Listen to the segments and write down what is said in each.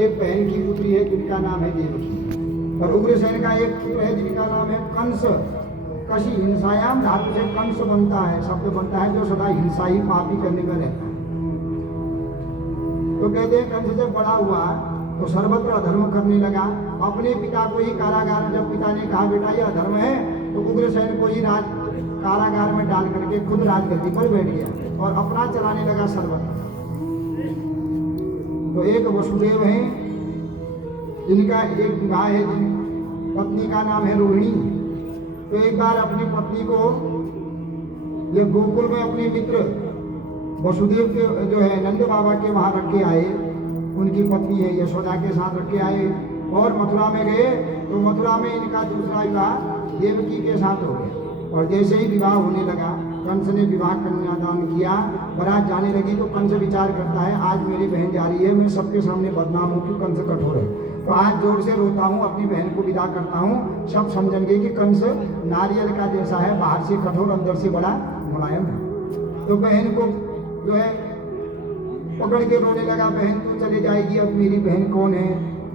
एक बहन की पुत्री है जिनका नाम है देवकी, और उग्रसेन का एक पुत्र है जिनका नाम है कंस। कशी हिंसायाम धातु से कंस बनता है, शब्द बनता है जो सदा हिंसा ही पापी करने में रहता है। तो कहते हैं कंस जब बड़ा हुआ तो सर्वत्र अधर्म करने लगा। अपने पिता को ही कारागार में, जब पिता ने कहा बेटा ये अधर्म है, तो उग्रसेन को ही कारागार में डाल करके खुद राजगद्दी पर बैठ गया और अपना चलाने लगा सर्वत्र। तो एक वसुदेव है जिनका एक विवाह है, पत्नी का नाम है रोहिणी। तो एक बार अपनी पत्नी को ये गोकुल में अपने मित्र वसुदेव के जो है नंद बाबा के वहां रख के आए, उनकी पत्नी है यशोदा के साथ रख के आए और मथुरा में गए। तो मथुरा में इनका दूसरा विवाह देवकी के साथ हो गया। और जैसे ही विवाह होने लगा, कंस ने विवाह कन्यादान किया, बारात जाने लगी तो कंस विचार करता है आज मेरी बहन जा रही है, मैं सबके सामने बदनाम हूँ कि कंस कठोर है, तो आज जोर से रोता हूँ, अपनी बहन को विदा करता हूँ। सब समझेंगे कि कंस नारियल का जैसा है, बाहर से कठोर अंदर से बड़ा मुलायम है। तो बहन को जो है पकड़ के रोने लगा, बहन तू चले जाएगी, अब मेरी बहन कौन है,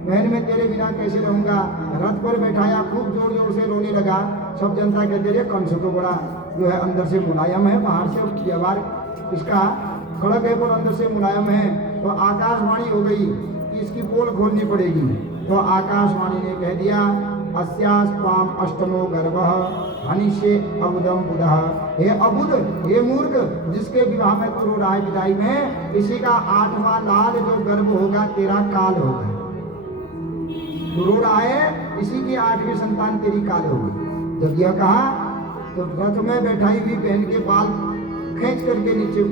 बहन मैं तेरे बिना कैसे रहूंगा। रथ पर बैठाया, खूब जोर जोर से रोने लगा। सब जनता कहते रहे कंस तो बड़ा जो है अंदर से मुलायम है, बाहर से व्यवहार इसका कड़क है पर अंदर से मुलायम है। तो आकाशवाणी हो गई कि इसकी पोल खोलनी पड़ेगी। तो आकाशवाणी ने कह दिया अस्यास्पाम अष्टमो गर्भः हनिष्ये अबुदम बुधः। हे अबुध, हे मूर्ख, जिसके विवाह में तू रो रहा है विदाई में, इसी का 8वां लाल जो गर्भ होगा तेरा काल होगा। तू रो रहा है, इसी की 8वीं संतान तेरी काल होगी। जब यह कहा तो रथ में बैठाई हुई बहन के बाल खींच करके नीचे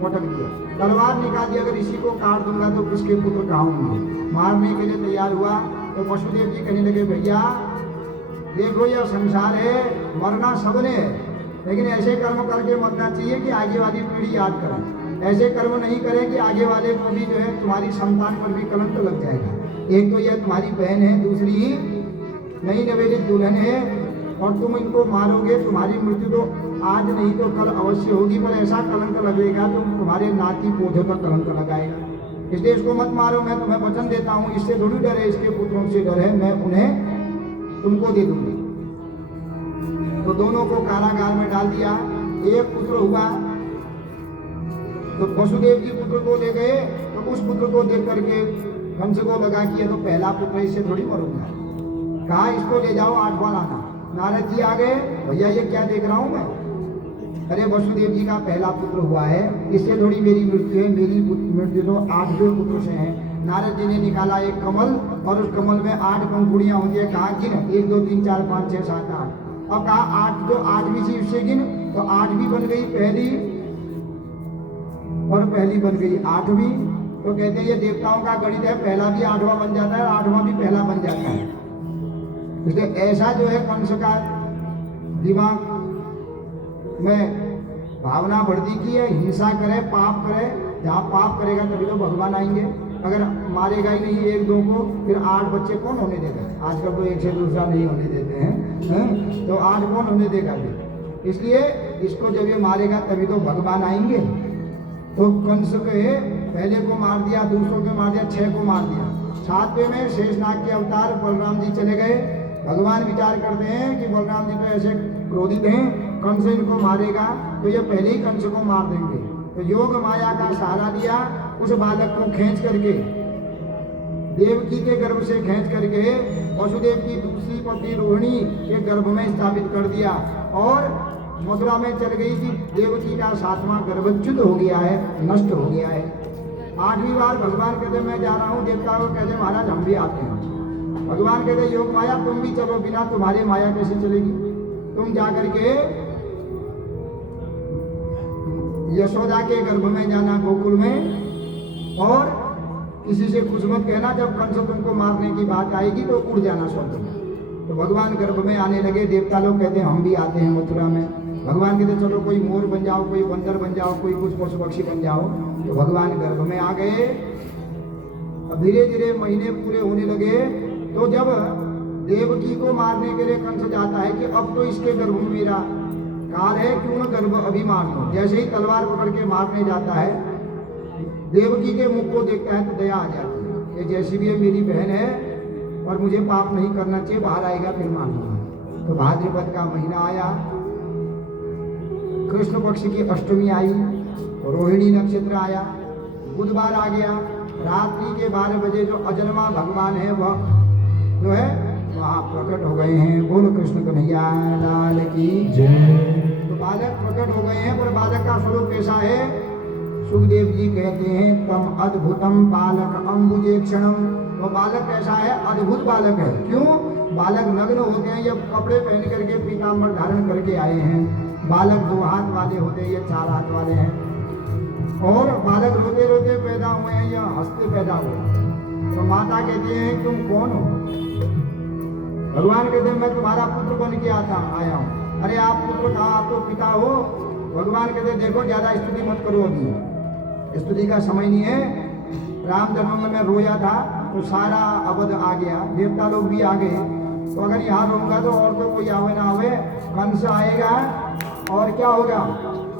पटक दिया, तलवार निकाल दी, अगर इसी को काट दूंगा तो किसके पुत्र कहाँ होंगे। मारने के लिए तैयार हुआ तो वसुदेव जी कहने लगे भैया देखो यह संसार है, मरना सबने है, लेकिन ऐसे कर्म करके मरना चाहिए कि आगे वाली पीढ़ी याद करें। ऐसे कर्म नहीं करें कि आगे वाले को भी जो है तुम्हारी संतान पर भी कलंक लग जाएगा। एक तो यह तुम्हारी बहन है, दूसरी ही नई नवेली दुल्हन है, और तुम इनको मारोगे, तुम्हारी मृत्यु तो आज नहीं तो कल अवश्य होगी, पर ऐसा कलंक लगेगा तो तुम्हारे नाती पोधों पर कलंक लगाएगा। इसलिए इसको मत मारो, मैं तुम्हें वचन देता हूँ, इससे थोड़ी डर है, इसके पुत्रों से डर है, मैं उन्हें तुमको दे दूंगी। तो दोनों को कारागार में डाल दिया। एक पुत्र हुआ तो वसुदेव जी पुत्र को ले गए, तो उस पुत्र को देख करके कंस को लगा कि ये तो पहला पुत्र, इससे थोड़ी मरूंगा। कहा इसको ले जाओ 8वां लाना। नारद जी आ गए, भैया ये क्या देख रहा हूं मैं, अरे वसुदेव जी का पहला पुत्र हुआ है, इससे थोड़ी मेरी मृत्यु है, मेरी मृत्यु तो 8वें पुत्र से है। नारद जी ने निकाला एक कमल और उस कमल में 8 पंखुड़ियां होती है। कहा गिन 1 2 3 4 5 6 7 8। अब कहा 8 तो 8वीं थी, उससे गिन, तो 8 भी बन गई पहली और पहली बन गई 8वीं। तो कहते हैं ये देवताओं का गणित है, पहला भी 8वां बन जाता है, 8वां भी पहला बन जाता है। इसलिए ऐसा जो है कंस का दिमाग में भावना बढ़ती की है, हिंसा करे, पाप करे, जहाँ पाप करेगा तभी तो भगवान आएंगे। अगर मारेगा ही नहीं 1 2 को, फिर 8 बच्चे कौन होने देगा। आजकल तो एक से दूसरा नहीं होने देते हैं, तो 8 कौन होने देगा फिर। इसलिए इसको जब ये मारेगा तभी तो भगवान आएंगे। तो कंस के पहले को मार दिया, दूसरों को मार दिया, 6 को मार दिया। 7वें में शेषनाग के अवतार बलराम जी चले गए। भगवान विचार करते हैं कि बलराम जी तो ऐसे क्रोधित हैं, कंस इनको मारेगा तो ये पहले ही कंस को मार देंगे। तो योग माया का सहारा दिया, उस बालक को खींच करके देवकी के गर्भ से खींच करके वसुदेव की दूसरी पत्नी रोहिणी के गर्भ में स्थापित कर दिया और मथुरा में चल गई थी। देवकी का 7वां गर्भच्युत हो गया है, नष्ट हो गया है। 8वीं बार भगवान कहते मैं जा रहा हूँ, देवता को कहते महाराज हम भी आते हैं। भगवान कहते योग माया तुम भी चलो, बिना तुम्हारी माया कैसे चलेगी। तुम जाकर के यशोदा के गर्भ में जाना गोकुल में, और किसी से कुछ मत कहना, जब कंस तुमको मारने की बात आएगी तो उड़ जाना स्वर्ग में। तो भगवान गर्भ में आने लगे। देवता लोग कहते हैं हम भी आते हैं मथुरा में। भगवान कहते चलो कोई मोर बन जाओ, कोई बंदर बन जाओ, कोई कुछ पशु पक्षी बन जाओ। तो भगवान गर्भ में आ गए। अब धीरे धीरे महीने पूरे होने लगे। तो जब देवकी को मारने के लिए कंस जाता है कि अब तो इसके गर्भ में मेरा काल है, क्यों न गर्भ अभी मार लो। जैसे ही तलवार पकड़ के मारने जाता है, देवकी के मुख को देखता है तो दया आ जाती है। ये जैसी भी है मेरी बहन है और मुझे पाप नहीं करना चाहिए, बाहर आएगा फिर मानूंगा। तो भाद्रपद का महीना आया, कृष्ण पक्ष की अष्टमी आई, रोहिणी नक्षत्र आया, बुधवार आ गया। रात्रि के 12 बजे जो अजन्मा भगवान है वह जो है वहाँ प्रकट हो गए हैं। बोलो कृष्ण कन्हैया लाल की जय। तो बालक प्रकट हो गए हैं, पर बालक का स्वरूप कैसा है? सुखदेव जी कहते हैं तम अद्भुतम बालक अंबुजे क्षणम। वो बालक कैसा है? अद्भुत बालक है। क्यों? बालक नग्न होते हैं, ये कपड़े पहन करके पीताम्बर धारण करके आए हैं। बालक 2 हाथ वाले होते हैं, ये 4 हाथ वाले हैं। और बालक रोते रोते पैदा हुए हैं या हंसते पैदा हुए। तो माता कहती है तुम कौन हो? भगवान कहते हैं मैं तुम्हारा पुत्र बन के आया हूँ। अरे आप पुत्र कहाँ, आप तो पिता हो। भगवान कहते देखो ज्यादा स्तुति मत करो, अभी स्तुति का समय नहीं है। राम जन्म में मैं रोया था तो सारा अवध आ गया, देवता लोग भी आ गए। तो अगर यहाँ रहूंगा तो और तो कोई आवे ना आवे, कंस आएगा और क्या होगा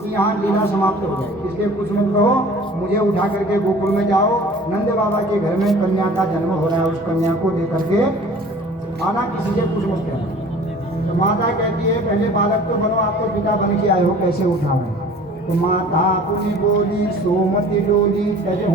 कि यहाँ लीला समाप्त हो जाए। इसलिए कुछ मत कहो, मुझे उठा करके गोकुल में जाओ, नंद बाबा के घर में कन्या का जन्म हो रहा है, उस कन्या को दे करके आना, किसी से कुछ मत कहना। तो माता कहती है पहले बालक तो बनो, आप तो पिता बन के आए हो, कैसे उठाओ? तो माता पुनि बोली सोमति डोली